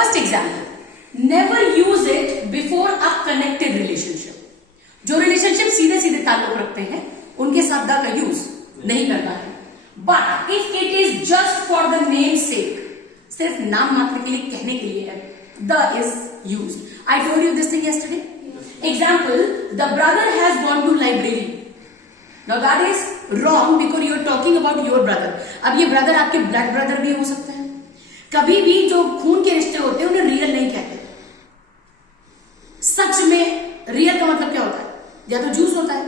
First example, never use it before a connected relationship. जो relationship सीधे सीधे ताल्लुक रखते हैं उनके साथ द का यूज नहीं करना है। But if it is just for the name sake, सिर्फ नाम मात्र के लिए कहने के लिए है, the is use. I told you this thing yesterday. Example, the brother has gone to library. Now that is wrong because you are talking about your brother. अब ये ब्रदर आपके ब्लड ब्रदर भी हो सकते हैं। कभी भी जो खून के रिश्ते होते हैं उन्हें रियल नहीं कहते। सच में रियल का मतलब क्या होता है? या तो जूस होता है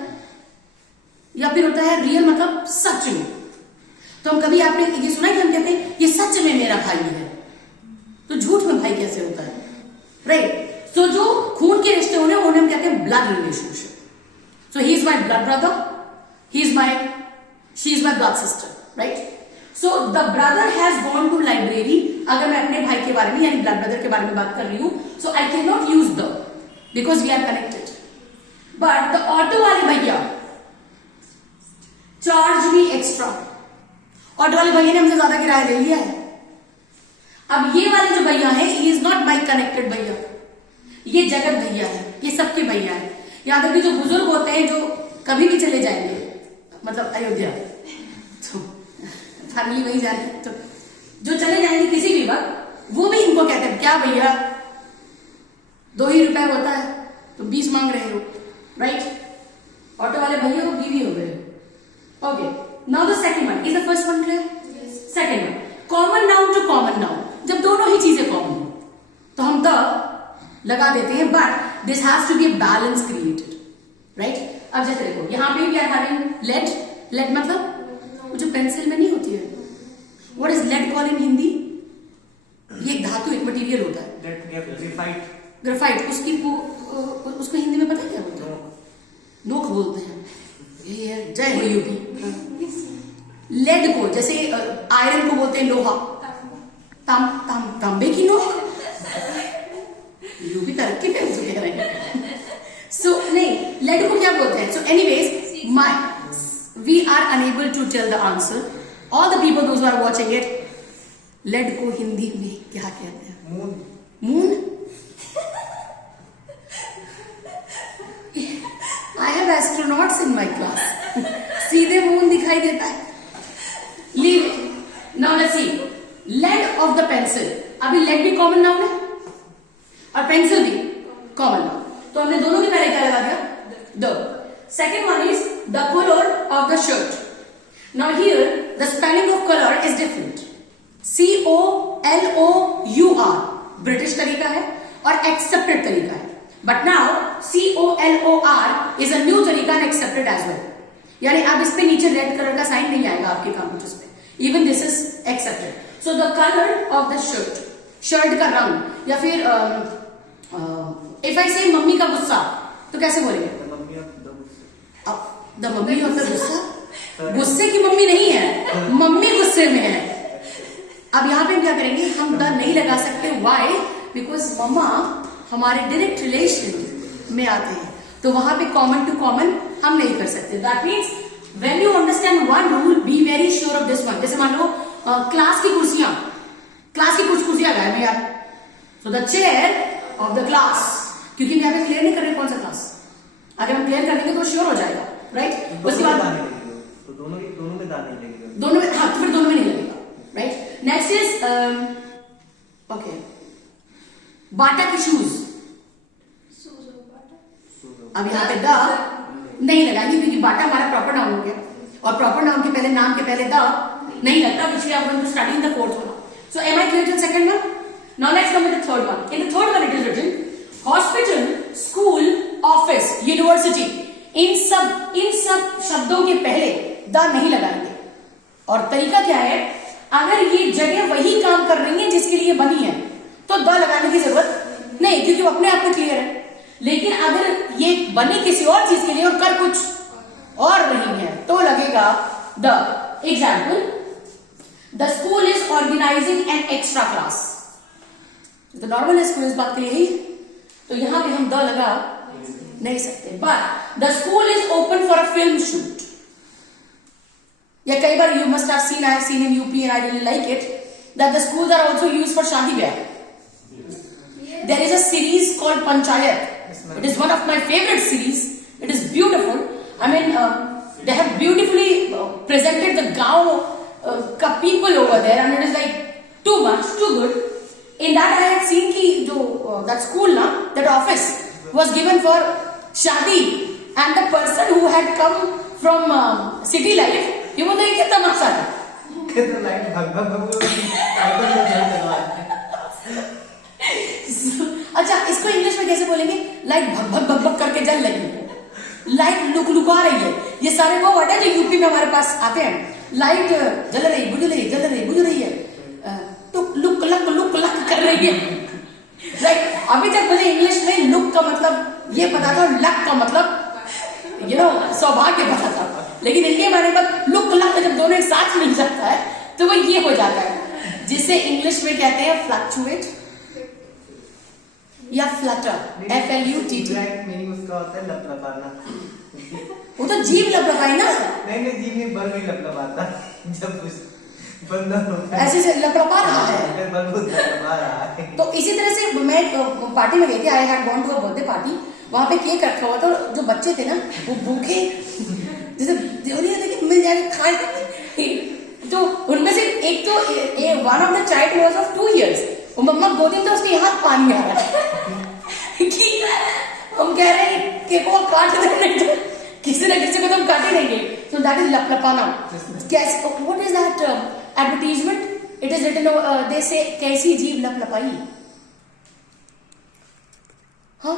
या फिर होता है रियल मतलब सच में। तो हम कभी आपने ये सुना है कि हम कहते हैं ये सच में मेरा भाई है, तो झूठ में भाई कैसे होता है? राइट। सो जो खून के रिश्ते होने उन्हें हम कहते हैं blood relationship. So he is my blood brother, she is my blood sister, right? So the brother has gone to library. अगर मैं अपने भाई के बारे में यानी ब्लड ब्रदर के बारे में बात कर रही हूं, so I cannot use the because we are connected. But the auto वाले भैया charge me extra. ऑटो वाले भैया ने हमसे ज्यादा किराया ले लिया है। अब ये वाले जो भैया है, he is not my connected भैया, ये जगत भैया है, ये सबके भैया है। यहाँ तक कि जो बुजुर्ग होते हैं जो कभी भी चले जाएंगे, मतलब अयोध्या, तो फैमिली वही जाए, तो जो चले जाएंगे किसी भी वक्त, वो भी इनको कहते हैं क्या भैया 2 ही रुपए होता है, तो 20 मांग रहे हो, राइट? ऑटो वाले भैया को बीवी हो गए। Okay, now the second one is the first one clear? Second one, common noun to common noun. जब दोनों ही चीजें कॉमन हो तो हम द लगा देते हैं, but this has to be a balance created, right? अब जैसे देखो यहां पे we are having lead. Lead मतलब वो जो पेंसिल में नहीं होती है, what is lead called in Hindi? ये एक धातु, एक मटेरियल होता है, ग्रेफाइट। उसको हिंदी में पता क्या बोलते हैं? नोक बोलते हैं। ये जय हो यूपी। लेड को जैसे आयरन को बोलते हैं लोहा, तांबे की नोक। यूपी तरक्की पे कह रहे हैं। सो नहीं, लेड को क्या बोलते हैं? So anyways, we are unable to tell the answer. All the people those are watching it, lead को हिंदी में क्या कहते हैं? Moon. Moon? I have astronauts in my class, सीधे मून दिखाई देता है। Leave it. Now let's see, lead of the pencil. अभी लेड भी कॉमन नाउन है और पेंसिल भी कॉमन नाउन, तो हमने दोनों के पहले क्या लगा दिया? The. Second one is the colour of the shirt. Now here the spelling of colour is different. COLOUR British तरीका है और एक्सेप्टेड तरीका है, but now COLOR is a new तरीका एंड एक्सेप्टेड एज वेल। यानी अब इस पे नीचे रेड कलर का साइन नहीं आएगा आपके कंप्यूटर्स पे, even this is accepted. So the colour of the shirt, shirt का रंग, या फिर इफ आई से मम्मी का गुस्सा तो कैसे बोलेंगे? द मम्मी ऑफ द गुस्सा। गुस्से की मम्मी नहीं है, मम्मी गुस्से में है। अब यहां पे क्या करेंगे? हम द नहीं लगा सकते। व्हाई? बिकॉज मम्मा हमारे डायरेक्ट रिलेशन में आते हैं, तो वहां पे कॉमन टू कॉमन हम नहीं कर सकते। That means when you understand one rule, be very sure of this one. जैसे मान लो क्लास की कुर्सियां गायब है यार, so the chair of the class, क्योंकि मैं अभी क्लियर नहीं कर रहे कौन सा क्लास। अगर हम क्लियर कर देंगे तो श्योर हो जाएगा, राइट? उसके बाद तो दोनों में दाने लगेगा, दोनों में, हाँ, तो फिर दोनों में नहीं लगेगा, राइट? नेक्स्ट इज ओके, बाटा की शूज। अब यहाँ पे द नहीं लगाएंगे क्योंकि बाटा हमारा प्रॉपर नाउन हो गया, और प्रॉपर नाउन के पहले, नाम के पहले द नहीं लगता, which we are going to study in the fourth one. So am I clear to the second one? Now let's come to the third one. In the third one it is written hospital, school, office, university. इन सब शब्दों के पहले the नहीं लगाएंगे। और तरीका क्या है? अगर ये जगह वही काम कर रही है जिसके लिए बनी है तो द लगाने की जरूरत नहीं, क्योंकि वो अपने आप में क्लियर है। लेकिन अगर ये बनी किसी और चीज के लिए और कर कुछ और रही है तो लगेगा the. Example, the school is organising an extra class. तो नॉर्मल है स्कूल इस बात के लिए ही, तो यहां पे हम द लगा नहीं सकते। But the school is open for a film shoot. या कई बार you must have seen, I have seen in UP and I really like it, that the schools are also used for shaadi byah. there is a series called Panchayat. Yes, ma'am. It is one of my favorite series. It is beautiful. I mean, they have beautifully presented the Gaon ka people over there, and it is like too much, too good. In that, I had seen ki that school na, that office was given for shadi, and the person who had come from city life, he was like कितना मस्त है. कितना light भग भग भग title में चल चलवा है. अच्छा, इसको इंग्लिश में कैसे बोलेंगे? लाइट भग भग भग भग करके जल रही है, लाइट लुकलुका रही है. ये सारे वो वर्ड है जो यूपी में हमारे पास आते हैं. लाइट जल रही, बुझ रही, जल रही, बुझ रही है, तो लुक लक कर रही है. लाइक अभी तक मुझे इंग्लिश में लुक का मतलब ये पता था, लक का मतलब सौभाग्य पता था, लेकिन इनके बारे में लुक लक जब दोनों एक साथ मिल जाता है तो वो ये हो जाता है, जिसे इंग्लिश में कहते हैं फ्लक्चुएट या फ्लटर. FLUTT. एग्जैक्ट मीनिंग उसका होता है लपलपाना. वो तो जीभ लपलपाई ना, नहीं जीभ में बल नहीं लपलपाता जब उस बंदा होता है ऐसे से लपलपा रहा है. फिर बल बहुत लपलपा रहा है. तो इसी तरह से मैं पार्टी में गई थी. I had gone to a birthday party. वहां पे केक रखा हुआ था और जो बच्चे थे ना वो भूखे जैसे देखिए मिल जाएगा खाए. तो उनमें से एक तो one of the child was of 2 years. वो मम्मा गोदी में तो उसके यहाँ पानी आ रहा है कि हम कह रहे हैं केक को काट दे, नहीं तो किसी न किसी को तो हम काटे देंगे. सो दैट इज लपलपाना. What is that advertisement? It is written they say कैसी जीभ लपलपाई. हाँ,